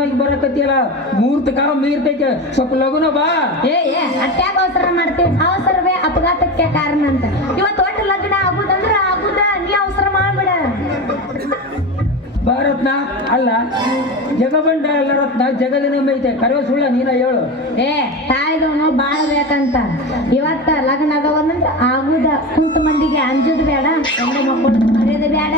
ನಿಧಾನವಾಗಿ ಬರಕತ್ತಿಯಲ್ಲ ಮೂರ್ತ ಕಾಲ ಮೀರ್ತೈತೆ ಸ್ವಲ್ಪ ಲಗುನ ಬಾ. ಏ ಅಟ್ಯಾಗ ಅವಸರ ಮಾಡ್ತೀವಿ, ಅವಸರವೇ ಅಪಘಾತಕ್ಕೆ ಕಾರಣ ಅಂತ. ಇವತ್ತು ಒಟ್ಟು ಲಗ್ನ ಆಗುದಂದ್ರ ಆಗುದ, ನೀ ಅವಸರ ಮಾಡ್ಬಿಡ. ರತ್ನ ಅಲ್ಲ ಜಗಬಂಡ ಎಲ್ಲ ರತ್ನ ಜಗದಿನ ಐತೆ ಕರೆವ ಸುಳ್ಳ ನೀನ ಹೇಳು. ತಾಯ್ದವನು ಬಾಳ ಬೇಕಂತ ಇವತ್ತ ಲಗ್ನ ಅದವಂತ ಆಗುದ. ಕುಂತ ಮಂದಿಗೆ ಅಂಜುದು ಬೇಡ, ಹೆಣ್ಣು ಮಕ್ಕಳು ಮರ್ಯಾದೆ ಬೇಡ.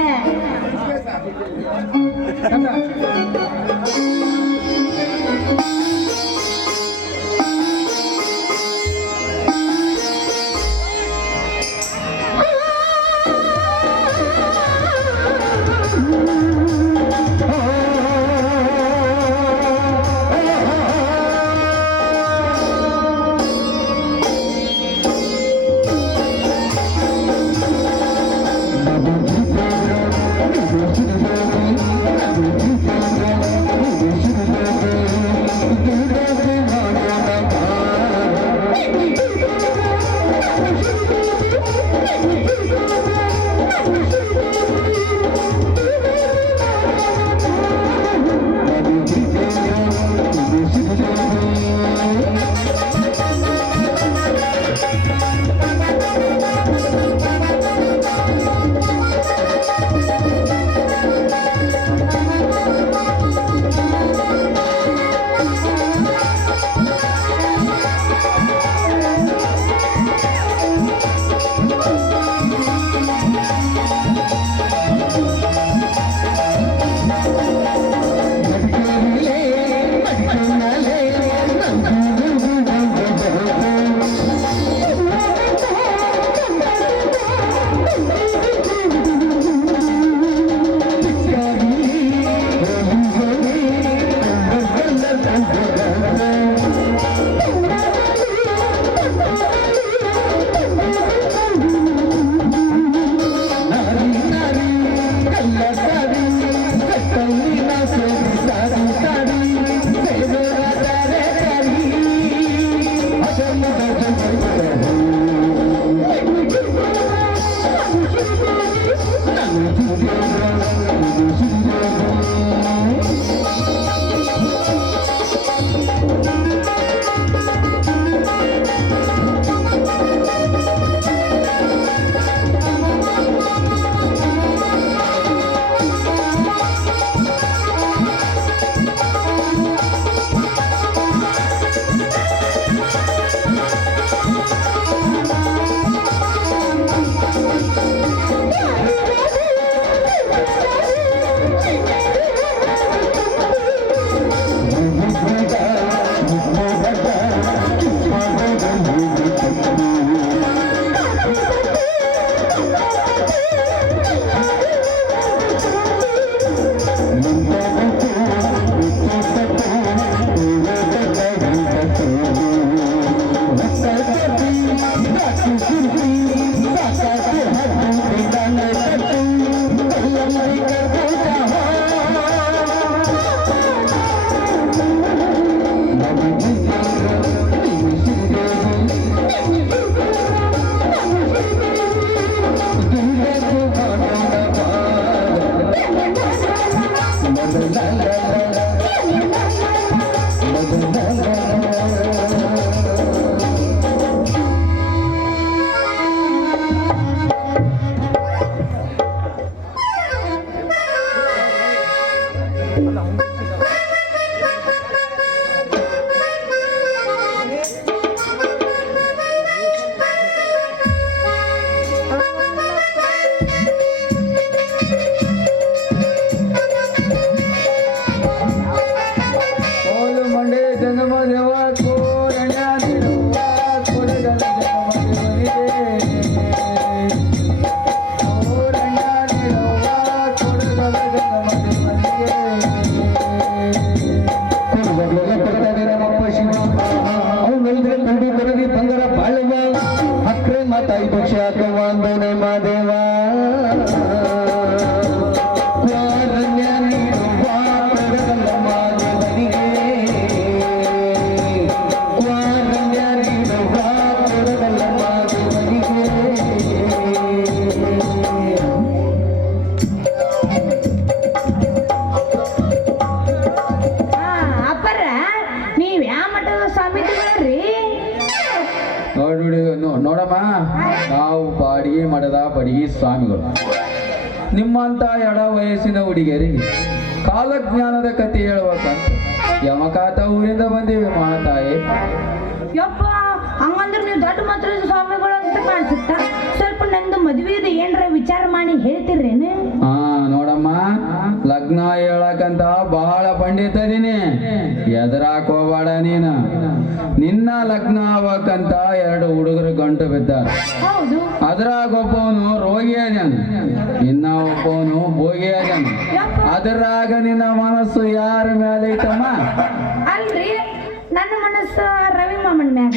Oh ಸ್ವಾಮಿಗಳು. ನಿಮ್ಮಂತ ಎಡ ವಯಸ್ಸಿನ ಹುಡುಗಿಯರಿಗೆ ಕಾಲಜ್ಞಾನದ ಕಥೆ ಹೇಳುವಕ್ಕಂತ ಯಮಕಾತ ಊರಿಂದ ಬಂದೀವಿ ಮಹಾತಾಯಿ. ಯಪ್ಪ ಹಂಗಂದ್ರೆ ನೀವು ದೊಡ್ಡ ಮಾತ್ರ ಸ್ವಾಮಿಗಳು ಅಂತ ಕಾಣಿಸುತ್ತ. ಸ್ವಲ್ಪ ನಂದು ಮದುವೆ ಇದೆ, ಏನ್ರ ವಿಚಾರ ಮಾಡಿ ಹೇಳ್ತಿರೇನು? ಹಾ ನೋಡಮ್ಮ, ಲಗ್ನ ಹೇಳಕಂತ ಬಹಳ ಪಂಡಿತದೀನಿ, ಎದುರಾಕ್ ಹೋಗ್ಬೇಡ ನೀನು. ನಿನ್ನ ಲಗ್ನ ಆಗ್ಬೇಕಂತ 2 ಹುಡುಗರು ಗಂಟು ಬಿದ್ದಾರ. ಹೌದು. ಅದ್ರಾಗ ಒಬ್ಬವನು ರೋಗಿ ಆಗ್ಯಾನ, ಇನ್ನ ಒಬ್ಬವನು ಭೋಗಿ ಆಗ್ಯಾನ. ಅದ್ರಾಗ ನಿನ್ನ ಮನಸ್ಸು ಯಾರ ಮೇಲೆ ಐತಮ್ಮ? ಅಲ್ರಿ, ನನ್ನ ಮನಸ್ಸು ರವಿ ಮಾಮನ ಮ್ಯಾಗ,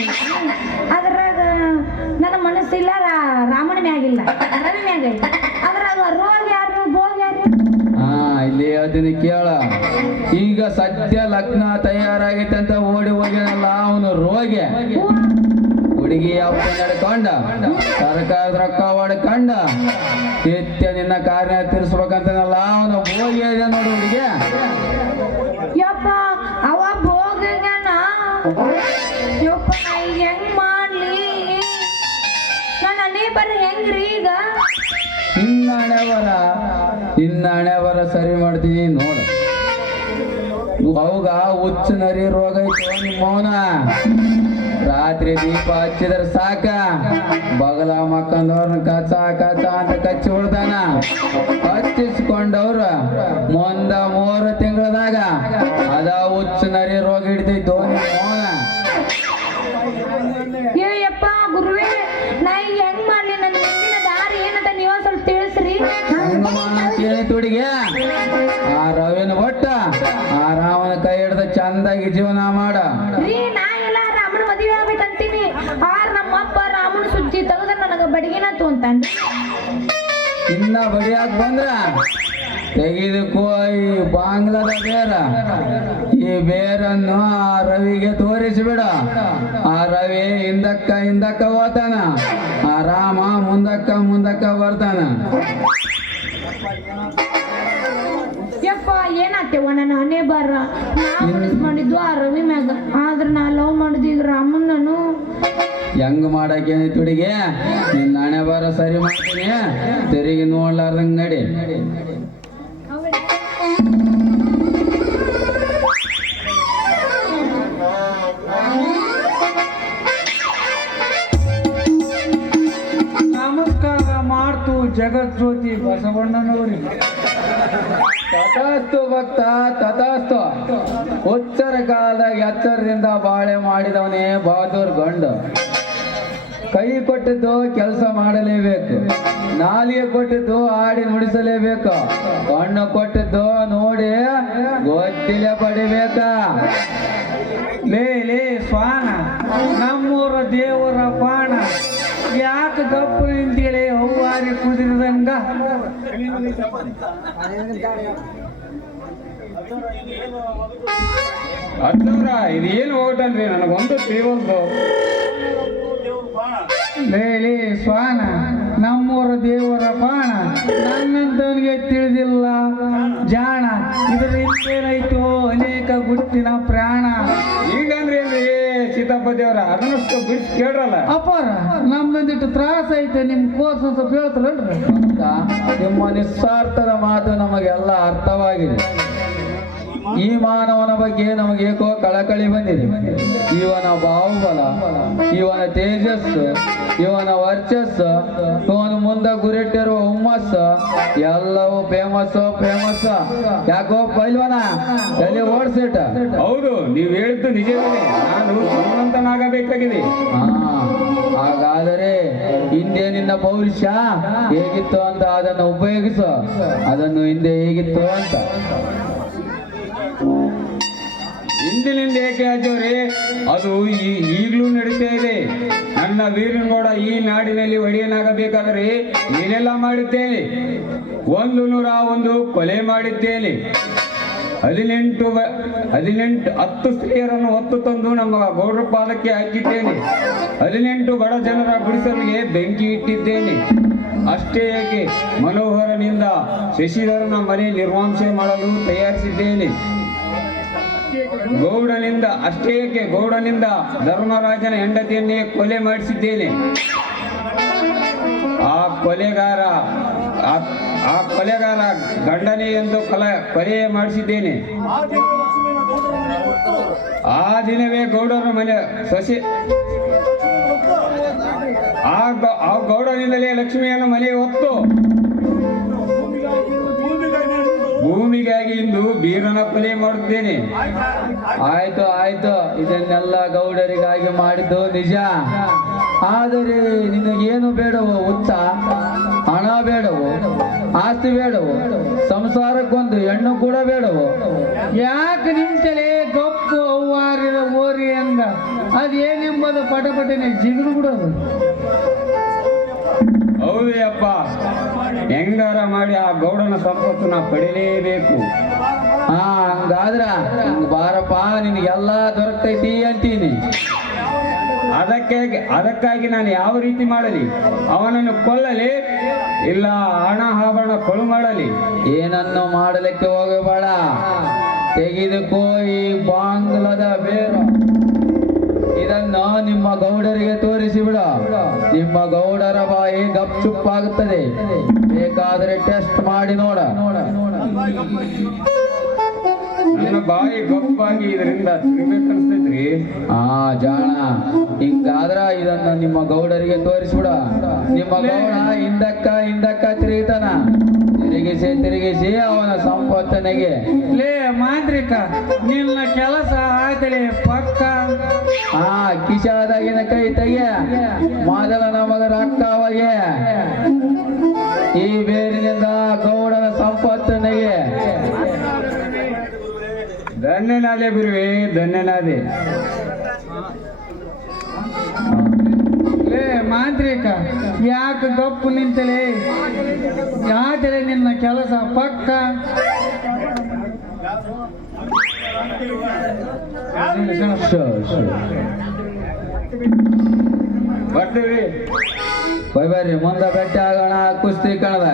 ಅದ್ರಾಗ ನನ್ನ ಮನಸ್ಸಿಲ್ಲ ರಾಮನ ಮ್ಯಾಗಿಲ್ಲ, ರವಿ ಮ್ಯಾಗ ಐತಿ. ಅದ್ರಾಗ ರೋಗ ಯಾರು ಭೋಗ ಯಾರು? ಹಾ ಇಲ್ಲಿ ಅದನ್ನ ಕೇಳ. ಈಗ ಸದ್ಯ ಲಗ್ನ ತಯಾರಾಗೈತೆ ಅಂತ ಓಡಿ ಹೋಗ್ಯಾನಲ್ಲ ಅವನು ರೋಗಿ. ಹುಡುಗಿ ಅಪ್ಪ ನಡ್ಕೊಂಡ ಸರ್ಕಾರದ ರೊಕ್ಕ ಹೊಡ್ಕೊಂಡ ನಿತ್ಯ ನಿನ್ನ ಕಾರ್ಯ ತೀರಿಸ್ಬೇಕಂತನಲ್ಲ ಅವನು ಭೋಗಿ ಇದೆ ನೋಡು ಹುಡುಗಿ. ಯಪ್ಪ ಅವ ಭೋಗನ ಯಪ್ಪ ಈಗ ಹೆಂಗ್ ಮಾಡ್ಲಿ? ನನ್ನ ಅನೇ ಬರ್ರಿ ಹೆಂಗ್ರಿ ಈಗ? ನಿನ್ನ ಹಣೆವರ ಸರಿ ಮಾಡ್ತೀನಿ ನೋಡು. ಅವಾಗ ಹುಚ್ಚು ನರಿ ರೋಗ ಐತೆ ನಿಮ್ಮವನ. ರಾತ್ರಿ ದೀಪ ಹಚ್ಚಿದ್ರೆ ಸಾಕ, ಬಗಲ ಮಕ್ಕಂದವ್ರನ್ನ ಕಚ ಕಚ ಅಂತ ಕಚ್ಚಿ ಬಿಡ್ತಾನ. ಹಚ್ಚಿಸ್ಕೊಂಡವ್ರ ಮುಂದ 3 ತಿಂಗಳದಾಗ ಅದ ಹುಚ್ಚು ನರಿ ರೋಗ ಹಿಡಿತೈತೋ ನಿಮ್ಮವನ. ಏಯಪ್ಪ ಗುರುವೇ, ನಾ ಈಗ ಹೆಂಗ್ ಮಾಡ್ಲಿ? ನನ್ನ ಮುಂದಿನ ದಾರಿ ಏನಂತ ನೀವ ಸ್ವಲ್ಪ ತಿಳಿಸ್ರಿ. ತುಡಿಗೆ ಆ ರವಿನ ಒಟ್ಟ ಆ ರಾಮನ ಕೈ ಹಿಡ್ದ ಚಂದಾಗಿ ಜೀವನ ಮಾಡ. ರೀ, ನಾ ಎಲ್ಲ ರಾಮನ ಮದುವೆ ಆಗ್ಬೇಕಂತೀನಿ. ನಮ್ಮಪ್ಪ ರಾಮನ ಸುದ್ದಿ ತೆಗೆದ್ರೆ ನನಗ ಬಡಿಗೆನ ತಗೊಂತಾನ. ಇನ್ನ ಬಡಿಯಾಕ್ ಬಂದ್ರ ತೆಗೆದುಕೋ ಈ ಬಾಂಗ್ಲದ ಬೇರ. ಈ ಬೇರನ್ನು ಆ ರವಿಗೆ ತೋರಿಸಿಬಿಡ. ಆ ರವಿ ಹಿಂದಕ್ಕ ಹೋತಾನ, ಆ ರಾಮ ಮುಂದಕ್ಕ ಬರ್ತಾನ. ಯಪ್ಪ ಏನಾಗ್ತೇವ ನನ್ನ ಹಣೆ ಬಾರ. ನಾ ಮನಸ್ ಮಾಡಿದ್ದು ಆ ರವಿ ಮ್ಯಾಗ, ಆದ್ರ ನಾ ಲವ್ ಮಾಡಿದ್ದು ಈಗ ರಾಮನ್. ನಾನು ಹೆಂಗ್ ಮಾಡಕ್ಕೇನಿ ತುಡಿಗೆ? ನಿನ್ನ ಹಣೆ ಬರ ಸರಿ ಮಾಡ್ತೀನಿ, ತಿರುಗಿ ನೋಡ್ಲಾರ್ದಂಗ್ ನಡಿ. ನಮಸ್ಕಾರ ಮಾಡ್ತು ಜಗಜ್ಯೋತಿ ಬಸವಣ್ಣನವರಿಗೆ. ತಥಾಸ್ತು ಭಕ್ತ ತಥಾಸ್ತು. ಉತ್ತರ ಕಾಲದಾಗ ಎಚ್ಚರದಿಂದ ಬಾಳೆ ಮಾಡಿದವನೇ ಬಹದ್ದೂರ್ ಗಂಡು. ಕೈ ಕೊಟ್ಟಿದ್ದು ಕೆಲಸ ಮಾಡಲೇಬೇಕು, ನಾಲಿಗೆ ಕೊಟ್ಟಿದ್ದು ಆಡಿ ನುಡಿಸಲೇಬೇಕು, ಕಣ್ಣು ಕೊಟ್ಟಿದ್ದು ನೋಡಿ ಗೊತ್ತಿಲೆ ಪಡಿಬೇಕ. ಲೇ ಸ್ವಾನ, ನಮ್ಮೂರ ದೇವರ ಪಾಣ, ಯಾಕೆ ಗಪ್ಪು ನಿಂತೇಳಿ ಹೂವಾರಿ ಕುದಿದಂಗ? ಅರ್ಜುನ್ರ ಇದು ಏನು ಹೋಗಟಲ್ರಿ, ನನಗೊಂದು ತಿಳಿವಲ್ದು. ಲೇ ಸ್ವಾನ, ನಮ್ಮೂರ ದೇವರ ಬಾಣ, ನನ್ನಂತವನಿಗೆ ತಿಳಿದಿಲ್ಲ ಜಾಣ. ಇದರ ಹಿಂದೇನಾಯ್ತು ಅನೇಕ ಗುಟ್ಟಿನ ಪ್ರಾಣ. ಈಗಂದ್ರೆ ಸೀತಾಪ್ಪ ದೇವರ ಅದನ್ನಷ್ಟು ಬಿಡಿಸಿ ಕೇಳ್ರಲ್ಲ. ಅಪ್ಪಾರ, ನಮ್ದೊಂದಿಟ್ಟು ತ್ರಾಸ ಐತೆ, ನಿಮ್ ಕೋರ್ಸ್ ಸ್ವಲ್ಪ ಹೇಳ್ತಾರಲ್ರಿ. ನಿಮ್ಮ ನಿಸ್ವಾರ್ಥದ ಮಾತು ನಮಗೆಲ್ಲ ಅರ್ಥವಾಗಿದೆ. ಈ ಮಾನವನ ಬಗ್ಗೆ ನಮಗೇಕೋ ಕಳಕಳಿ ಬಂದಿದೆ. ಇವನ ಬಾಹುಬಲ, ಇವನ ತೇಜಸ್ಸು, ಇವನ ವರ್ಚಸ್ಸು, ಇವನು ಮುಂದೆ ಗುರಿಟ್ಟಿರುವ ಹುಮ್ಮಸ್ಸು ಎಲ್ಲವೂ ಫೇಮಸ್. ಯಾಕೋ ಪೈಲ್ವನ ತಲೆ ಓಡಿಸಿಟ್ಟ. ಹೌದು, ನೀವು ಹೇಳಿದ್ದು ನಿಜವೇ. ನಾನು ಶ್ರೀಮಂತನಾಗಬೇಕಾಗಿದೆ. ಹಾಗಾದರೆ ಹಿಂದೆ ನಿನ್ನ ಪೌರುಷ ಹೇಗಿತ್ತು ಅಂತ ಅದನ್ನು ಉಪಯೋಗಿಸು. ಅದನ್ನು ಹಿಂದೆ ಹೇಗಿತ್ತು ಅಂತ. ಹಿಂದಿನಿಂದ ಏಕೆ ಅಜ್ಜವ್ರೆ, ಅದು ಈಗಲೂ ನಡೀತಾ ಇದೆ. ನನ್ನ ವೀರನಗೌಡ ಈ ನಾಡಿನಲ್ಲಿ ಒಡೆಯನಾಗಬೇಕಾದರೆ ಏನೆಲ್ಲ ಮಾಡಿದ್ದೇನೆ? 101 ಕೊಲೆ ಮಾಡಿದ್ದೇನೆ. 10 ಸ್ತ್ರೀಯರನ್ನು ಹೊತ್ತು ತಂದು ನಮ್ಮ ಗೌಡ್ರ ಪಾದಕ್ಕೆ ಹಾಕಿದ್ದೇನೆ. 18 ಬಡ ಜನರ ಗುಡಿಸಲಿಗೆ ಬೆಂಕಿ ಇಟ್ಟಿದ್ದೇನೆ. ಅಷ್ಟೇ ಏಕೆ, ಮನೋಹರನಿಂದ ಶಶಿಧರನ ಮನೆ ನಿರ್ವಾಂಸ ಮಾಡಲು ತಯಾರಿಸಿದ್ದೇನೆ. ಗೌಡನಿಂದ ಧರ್ಮರಾಜನ ಹೆಂಡತಿಯನ್ನೇ ಕೊಲೆ ಮಾಡಿಸಿದ್ದೇನೆ. ಆ ಕೊಲೆಗಾರ ಆ ಕೊಲೆಗಾರ ಗಂಡನೇ ಎಂದು ಕೊಲೆ ಮಾಡಿಸಿದ್ದೇನೆ. ಆ ದಿನವೇ ಗೌಡರ ಮನೆ ಸೊಸೆ ಆ ಗೌಡನಿಂದಲೇ ಲಕ್ಷ್ಮಿಯನ್ನು ಮನೆ ಹೊತ್ತು ಭೂಮಿಗಾಗಿ ಇಂದು ಬೀರನ ಕೊಲೆ ಮಾಡುತ್ತೇನೆ. ಆಯ್ತು ಆಯ್ತು, ಇದನ್ನೆಲ್ಲ ಗೌಡರಿಗಾಗಿ ಮಾಡಿದ್ದು ನಿಜ. ಆದರೆ ನಿನಗೇನು ಬೇಡವೋ ಹುಚ್ಚ? ಹಣ ಬೇಡವೋ? ಆಸ್ತಿ ಬೇಡವೋ? ಸಂಸಾರಕ್ಕೊಂದು ಹೆಣ್ಣು ಕೂಡ ಬೇಡವೋ? ಯಾಕೆ ನಿಂತಲೇ ಗಪ್ಪು ಅವ್ವಾರಿನ ಓರಿ ಅಂದ ಅದೇನೆಂಬುದು ಪಟಪಟನೆ ಜಿಗಿದು ಬಿಡೋದು. ಹೌದು ಅಪ್ಪ, ಹೆಂಗಾರ ಮಾಡಿ ಆ ಗೌಡನ ಸಂಪತ್ತು ನಾ ಪಡೆಯಲೇಬೇಕು. ಹಂಗಾದ್ರ ಬಾರಪ್ಪ, ನಿನಗೆಲ್ಲ ದೊರಕತೈತಿ ಅಂತೀನಿ. ಅದಕ್ಕಾಗಿ ನಾನು ಯಾವ ರೀತಿ ಮಾಡಲಿ? ಅವನನ್ನು ಕೊಲ್ಲಲಿ, ಇಲ್ಲ ಹಣ ಆಭರಣ ಕೊಳು ಮಾಡಲಿ? ಏನನ್ನು ಮಾಡಲಿಕ್ಕೆ ಹೋಗಬೇಡ. ತೆಗೆದುಕೋ ಈ ಬಾಂಗ್ಲದ ಬೇರು. ಇದನ್ನು ನಿಮ್ಮ ಗೌಡರಿಗೆ ತೋರಿಸಿ ಬಿಡ. ನಿಮ್ಮ ಗೌಡರ ಬಾಯಿ ಗಪ್ ಚುಪ್ಪಾಗುತ್ತದೆ. ಬೇಕಾದರೆ ಟೆಸ್ಟ್ ಮಾಡಿ ನೋಡ. ನನ್ನ ಬಾಯಿ ಗಪ್ಪಾಗಿ ಇದರಿಂದ ತಿರ್ಬೇಕನ್ಸ್ತೈತ್ರಿ. ಜಾಣ, ಹಿಂಗಾದ್ರ ಇದನ್ನ ನಿಮ್ಮ ಗೌಡರಿಗೆ ತೋರಿಸ್ಬಿಡ. ನಿಮ್ಮ ಗೌಡ ಹಿಂದಕ್ಕ ತಿರುಗಿತಾನ. ತಿರುಗಿಸಿ ಅವನ ಸಂಪತ್ತನೆಗೆ. ಲೇ ಮಾಂತ್ರಿಕ, ನಿನ್ನ ಕೆಲಸ ಆಯ್ತಲೇ ಪಕ್ಕ. ಕಿಶಾದಾಗಿನ ಕೈ ತೆಗೆ. ಮೊದಲ ನಮಗ ರೊಕ್ಕವಗೆ. ಈ ಬೇರಿನಿಂದ ಗೌಡನ ಸಂಪತ್ತನೆಗೆ. ಧನ್ಯನಾದೆ ಗುರುವೇ, ಧನ್ಯನಾದೆ. ಲೇ ಮಾಂತ್ರಿಕ, ಯಾಕೆ ಗಪ್ಪು ನಿಂತಲೇ? ಯಾತಲೇ ನಿನ್ನ ಕೆಲಸ ಪಕ್ಕ. ಬರ್ತೀವಿ. ಬರ್ರಿ, ಮುಂದೆ ಭೇಟಿ ಆಗೋಣ. ಕುಸ್ತಿ ಕಣದ